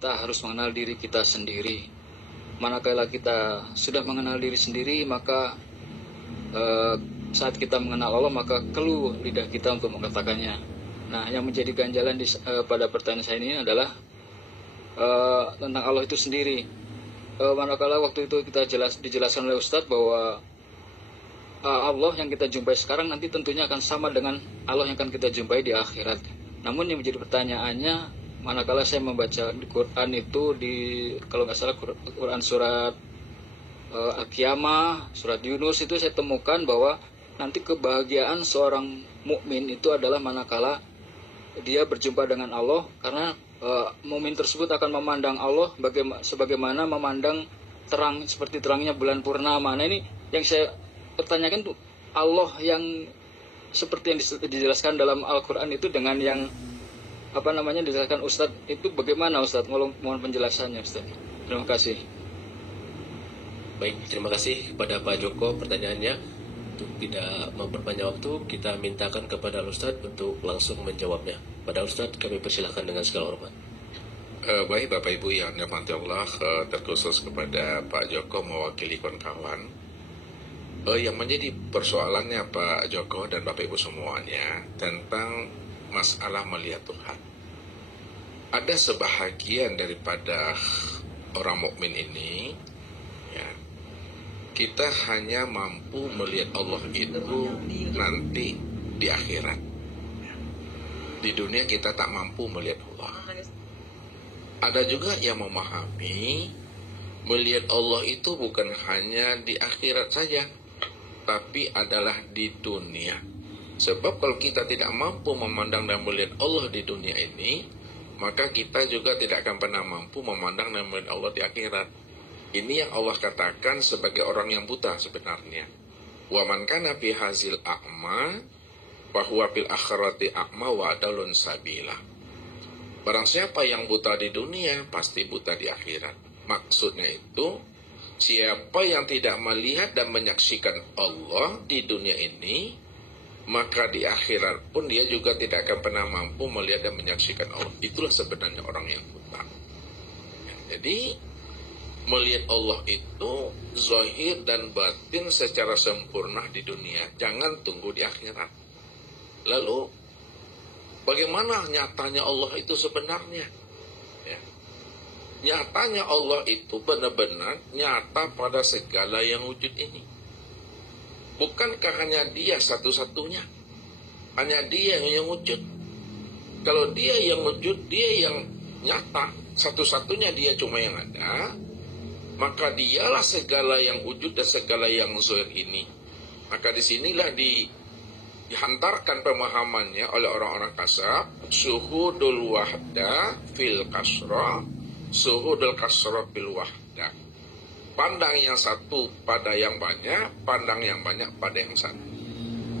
kita harus mengenal diri kita sendiri. Manakala kita sudah mengenal diri sendiri, maka saat kita mengenal Allah, maka keluh lidah kita untuk mengatakannya. Nah, yang menjadi ganjalan pada pertanyaan saya ini adalah tentang Allah itu sendiri. Manakala waktu itu kita dijelaskan oleh Ustadz bahwa Allah yang kita jumpai sekarang nanti tentunya akan sama dengan Allah yang akan kita jumpai di akhirat. Namun yang menjadi pertanyaannya, manakala saya membaca di Quran itu, kalau nggak salah Quran surat Al-Qiyamah, surat Yunus, itu saya temukan bahwa nanti kebahagiaan seorang mukmin itu adalah manakala dia berjumpa dengan Allah, karena mukmin tersebut akan memandang Allah sebagaimana memandang terang, seperti terangnya bulan purnama. Nah, ini yang saya pertanyakan tuh, Allah yang seperti yang dijelaskan dalam Al-Quran itu dengan yang dijelaskan Ustadz itu bagaimana Ustadz? Mohon penjelasannya Ustadz. Terima kasih. Baik, terima kasih kepada Pak Joko pertanyaannya. Untuk tidak memperpanjang waktu, kita mintakan kepada Ustadz untuk langsung menjawabnya. Pada Ustadz, kami persilahkan dengan segala hormat. Baik Bapak Ibu yang dirahmati Allah, terkhusus kepada Pak Joko mewakili kawan-kawan. Yang menjadi persoalannya Pak Joko dan Bapak Ibu semuanya tentang masalah melihat Tuhan. Ada sebahagian daripada orang mukmin ini, ya, kita hanya mampu melihat Allah itu nanti di akhirat. Di dunia kita tak mampu melihat Allah. Ada juga yang memahami melihat Allah itu bukan hanya di akhirat saja, tapi adalah di dunia. Sebab kalau kita tidak mampu memandang dan melihat Allah di dunia ini, maka kita juga tidak akan pernah mampu memandang dan melihat Allah di akhirat. Ini yang Allah katakan sebagai orang yang buta sebenarnya. Wa man kana fi hazil a'ma wa huwa fil akhirati a'ma wa adalun sabila. Barang siapa yang buta di dunia, pasti buta di akhirat. Maksudnya itu, siapa yang tidak melihat dan menyaksikan Allah di dunia ini, maka di akhirat pun dia juga tidak akan pernah mampu melihat dan menyaksikan Allah. Itulah sebenarnya orang yang buta. Jadi, melihat Allah itu zahir dan batin secara sempurna di dunia. Jangan tunggu di akhirat. Lalu, bagaimana nyatanya Allah itu sebenarnya? Ya. Nyatanya Allah itu benar-benar nyata pada segala yang wujud ini. Bukankah hanya dia satu-satunya? Hanya dia yang wujud. Kalau dia yang wujud, dia yang nyata, satu-satunya dia cuma yang ada, maka dialah segala yang wujud dan segala yang zahir ini. Maka disinilah dihantarkan pemahamannya oleh orang-orang kasab, suhudul wahda fil kasra, suhudul kasra fil wahda. Pandang yang satu pada yang banyak, pandang yang banyak pada yang satu.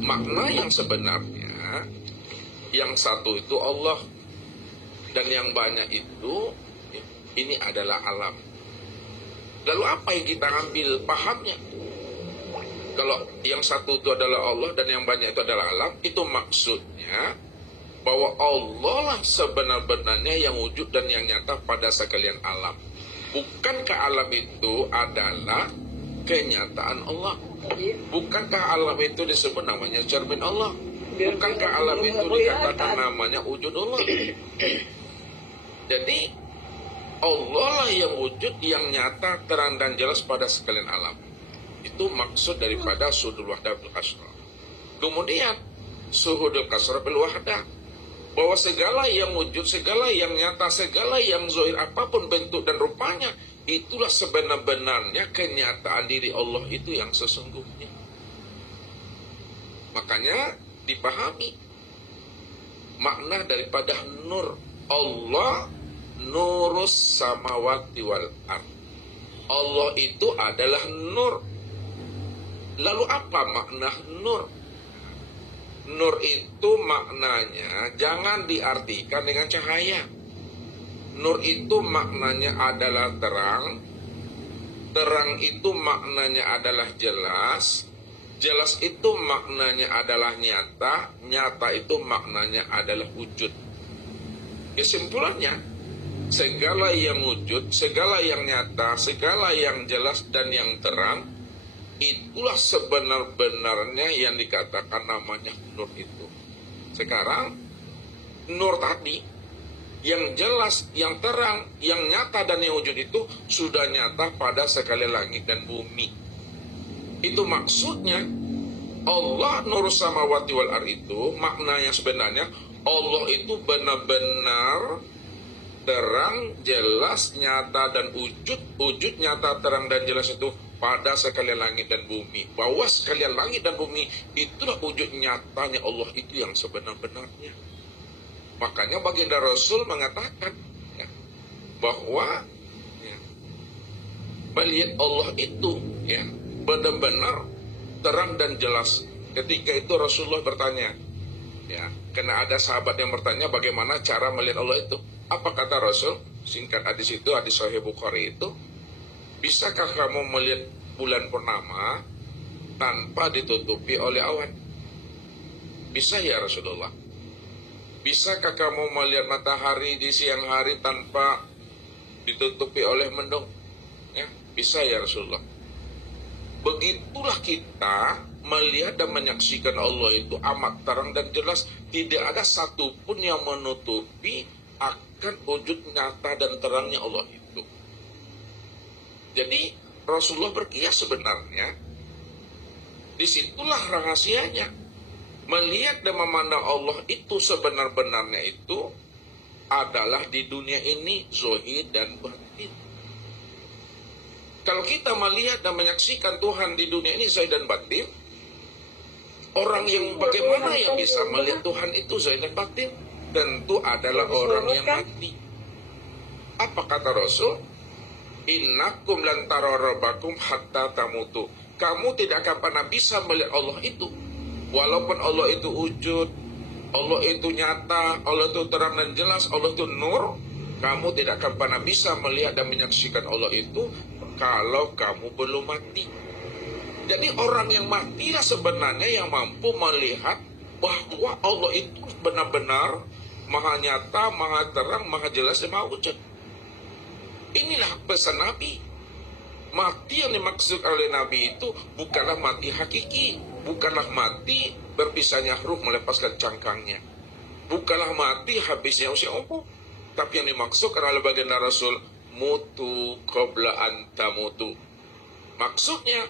Makna yang sebenarnya, yang satu itu Allah, dan yang banyak itu, ini adalah alam. Lalu apa yang kita ambil pahamnya? Kalau yang satu itu adalah Allah dan yang banyak itu adalah alam, itu maksudnya bahwa Allah lah sebenar-benarnya yang wujud dan yang nyata pada sekalian alam. Bukankah alam itu adalah kenyataan Allah? Bukankah alam itu disebut namanya cermin Allah? Bukankah alam itu dikatakan namanya wujud Allah? Jadi Allah lah yang wujud, yang nyata, terang dan jelas pada sekalian alam. Itu maksud daripada suhudul wahda bil kasra. Kemudian suhudul kasra bil wahda, bahwa segala yang wujud, segala yang nyata, segala yang zahir, apapun bentuk dan rupanya, itulah sebenar-benarnya kenyataan diri Allah itu yang sesungguhnya. Makanya dipahami makna daripada nur. Allah nurus samawati wal ard. Allah itu adalah nur. Lalu apa makna nur? Nur itu maknanya jangan diartikan dengan cahaya. Nur itu maknanya adalah terang. Terang itu maknanya adalah jelas. Jelas itu maknanya adalah nyata. Nyata itu maknanya adalah wujud. Kesimpulannya, segala yang wujud, segala yang nyata, segala yang jelas dan yang terang, itulah sebenar-benarnya yang dikatakan namanya nur itu. Sekarang nur tadi yang jelas, yang terang, yang nyata dan yang wujud itu sudah nyata pada sekali langit dan bumi. Itu maksudnya Allah nur samawati wal ard itu maknanya sebenarnya Allah itu benar-benar terang, jelas, nyata dan wujud nyata, terang dan jelas itu pada sekalian langit dan bumi. Bahwa sekalian langit dan bumi itulah wujud nyatanya Allah itu yang sebenar-benarnya. Makanya baginda Rasul mengatakan ya, bahwa ya, melihat Allah itu ya benar-benar terang dan jelas. Ketika itu Rasulullah bertanya, ya, karena ada sahabat yang bertanya bagaimana cara melihat Allah itu. Apa kata Rasul? Singkat hadis itu, hadis Sahih Bukhari itu, bisakah kamu melihat bulan purnama tanpa ditutupi oleh awan? Bisa ya Rasulullah. Bisakah kamu melihat matahari di siang hari tanpa ditutupi oleh mendung? Ya, bisa ya Rasulullah. Begitulah kita melihat dan menyaksikan Allah itu amat terang dan jelas. Tidak ada satupun yang menutupi akan wujud nyata dan terangnya Allah itu. Jadi Rasulullah berkias sebenarnya disitulah rahasianya. Melihat dan memandang Allah itu sebenar-benarnya itu adalah di dunia ini zahir dan batin. Kalau kita melihat dan menyaksikan Tuhan di dunia ini zahir dan batin, orang yang bagaimana yang bisa melihat Tuhan itu zahir dan batin? Tentu adalah orang yang mati. Apa kata Rasul? Innakum lan tara rabbakum hatta tamutu. Kamu tidak akan pernah bisa melihat Allah itu. Walaupun Allah itu wujud, Allah itu nyata, Allah itu terang dan jelas, Allah itu nur, kamu tidak akan pernah bisa melihat dan menyaksikan Allah itu kalau kamu belum mati. Jadi orang yang matilah sebenarnya yang mampu melihat bahwa Allah itu benar-benar maha nyata, maha terang, maha jelas, dan maha wujud. Inilah pesan Nabi. Mati yang dimaksud oleh Nabi itu bukanlah mati hakiki, bukanlah mati berpisahnya ruh melepaskan cangkangnya, bukanlah mati habisnya usia umur, tapi yang dimaksud oleh baginda Rasul mutu qabla anta mutu. Maksudnya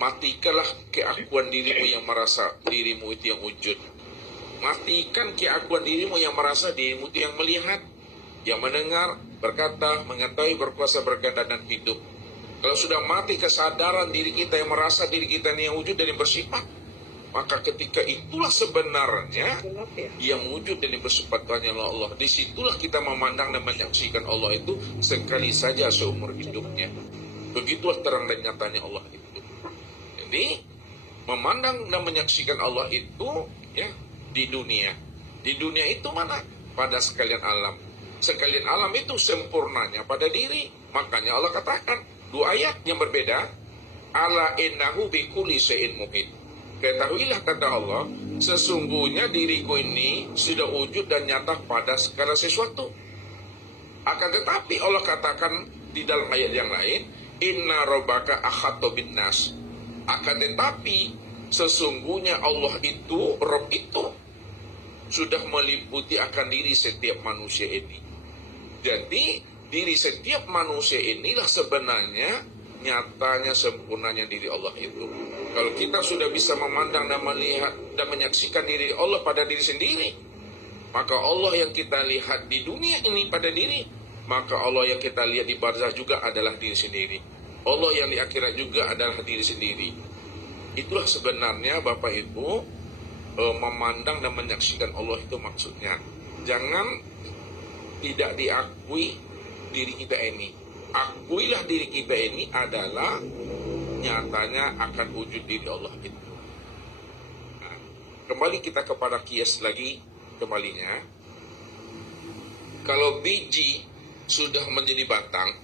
matikanlah keakuan dirimu yang merasa dirimu itu yang wujud. Matikan keakuan dirimu yang merasa dirimu itu yang melihat, yang mendengar, berkata, mengetahui, berkuasa, berkehendak dan hidup. Kalau sudah mati kesadaran diri kita yang merasa diri kita ini yang wujud dan yang bersifat, maka ketika itulah sebenarnya yang wujud dan yang bersifat hanya Allah. Disitulah kita memandang dan menyaksikan Allah itu sekali saja seumur hidupnya. Begitulah terang dan nyatanya Allah itu. Jadi memandang dan menyaksikan Allah itu ya di dunia. Di dunia itu mana? Pada sekalian alam. Sekalian alam itu sempurnanya pada diri. Makanya Allah katakan dua ayat yang berbeda. Ala innahu bikulli syai'in muhit. Ketahuilah kata Allah, sesungguhnya diriku ini sudah wujud dan nyata pada segala sesuatu. Akan tetapi Allah katakan di dalam ayat yang lain, inna rabbaka ahatta bin nas. Akan tetapi sesungguhnya Allah itu, Rabb itu sudah meliputi akan diri setiap manusia ini. Jadi diri setiap manusia inilah sebenarnya nyatanya sempurnanya diri Allah itu. Kalau kita sudah bisa memandang dan melihat dan menyaksikan diri Allah pada diri sendiri, maka Allah yang kita lihat di dunia ini pada diri, maka Allah yang kita lihat di barzah juga adalah diri sendiri. Allah yang di akhirat juga adalah diri sendiri. Itulah sebenarnya Bapak Ibu memandang dan menyaksikan Allah itu maksudnya. Jangan tidak diakui diri kita ini. Akuilah diri kita ini adalah nyatanya akan wujud diri Allah itu. Nah, kembali kita kepada kias lagi kembalinya. Kalau biji sudah menjadi batang,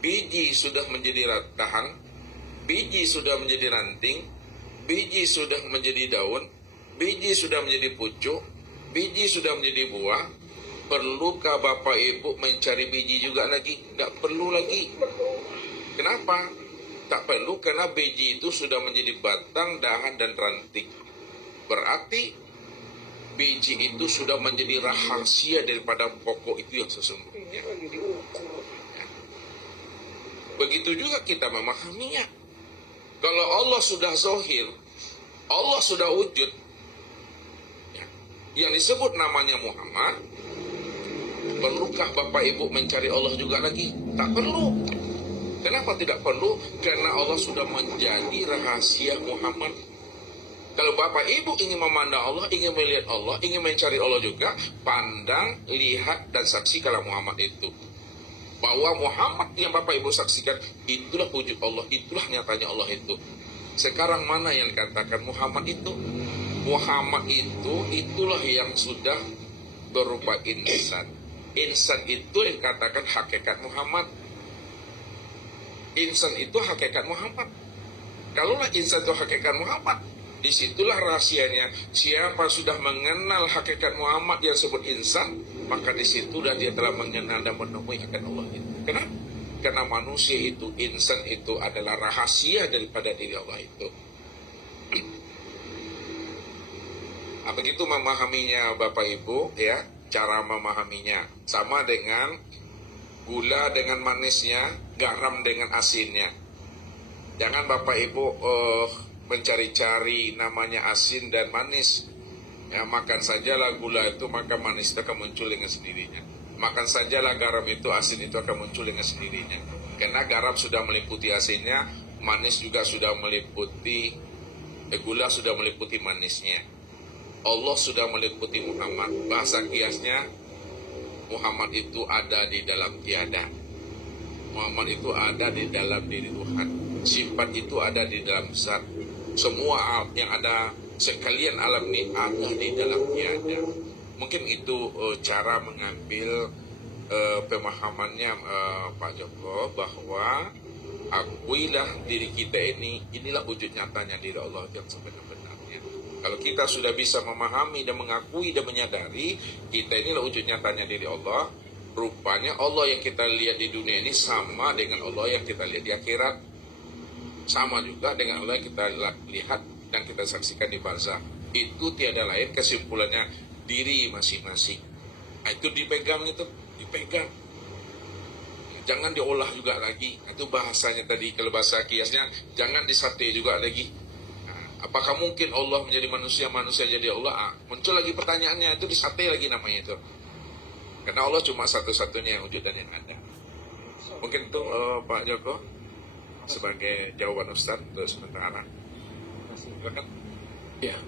biji sudah menjadi dahan, biji sudah menjadi ranting, biji sudah menjadi daun, biji sudah menjadi pucuk, biji sudah menjadi buah, Perlukah Bapak Ibu mencari biji juga lagi? Nggak perlu lagi. Kenapa? Tak perlu, karena biji itu sudah menjadi batang, dahan, dan ranting. Berarti biji itu sudah menjadi rahasia daripada pokok itu yang sesungguhnya. Begitu juga kita memahaminya. Kalau Allah sudah zahir, Allah sudah wujud, ya, yang disebut namanya Muhammad, perlukah Bapak Ibu mencari Allah juga lagi? Tak perlu. Kenapa tidak perlu? Karena Allah sudah menjadi rahasia Muhammad. Kalau Bapak Ibu ingin memandang Allah, ingin melihat Allah, ingin mencari Allah juga, pandang, lihat, dan saksikanlah Muhammad itu. Bahwa Muhammad yang Bapak Ibu saksikan, itulah wujud Allah, itulah nyatanya Allah itu. Sekarang mana yang dikatakan Muhammad itu? Muhammad itu, itulah yang sudah berupa insan. Insan itu yang dikatakan hakikat Muhammad. Insan itu hakikat Muhammad. Kalaulah insan itu hakikat Muhammad, disitulah rahasianya. Siapa sudah mengenal hakikat Muhammad yang disebut insan, maka disitulah dia telah mengenal dan menemui hakikat Allah itu. Kenapa? Karena manusia itu, insan itu adalah rahasia daripada diri Allah itu. Begitu memahaminya Bapak Ibu, ya, cara memahaminya sama dengan gula dengan manisnya, garam dengan asinnya. Jangan Bapak Ibu mencari-cari namanya asin dan manis. Ya, makan sajalah gula itu, maka manis itu akan muncul dengan sendirinya. Makan sajalah garam itu, asin itu akan muncul dengan sendirinya. Karena garam sudah meliputi asinnya, manis juga sudah meliputi, gula sudah meliputi manisnya. Allah sudah meliputi Muhammad. Bahasa kiasnya, Muhammad itu ada di dalam tiada. Muhammad itu ada di dalam diri Tuhan. Sifat itu ada di dalam zat. Semua yang ada sekalian alam ini ada di dalam tiada. Mungkin itu cara mengambil pemahamannya Pak Joko, bahwa akuilah diri kita ini, inilah wujud nyatanya diri Allah yang sebenar-benarnya. Kalau kita sudah bisa memahami dan mengakui dan menyadari kita inilah wujud nyatanya diri Allah, rupanya Allah yang kita lihat di dunia ini sama dengan Allah yang kita lihat di akhirat, sama juga dengan Allah yang kita lihat dan kita saksikan di barzakh. Itu tiada lain kesimpulannya diri masing-masing. Itu dipegang, itu dipegang, jangan diolah juga lagi. Itu bahasanya tadi, kalau bahasa kiasnya, jangan disate juga lagi. Apakah mungkin Allah menjadi manusia, manusia jadi Allah? Muncul lagi pertanyaannya, itu disate lagi namanya itu. Karena Allah cuma satu-satunya yang wujud dan yang ada. Mungkin itu Pak Joko sebagai jawaban Ustaz untuk sementara. Silakan. Ya.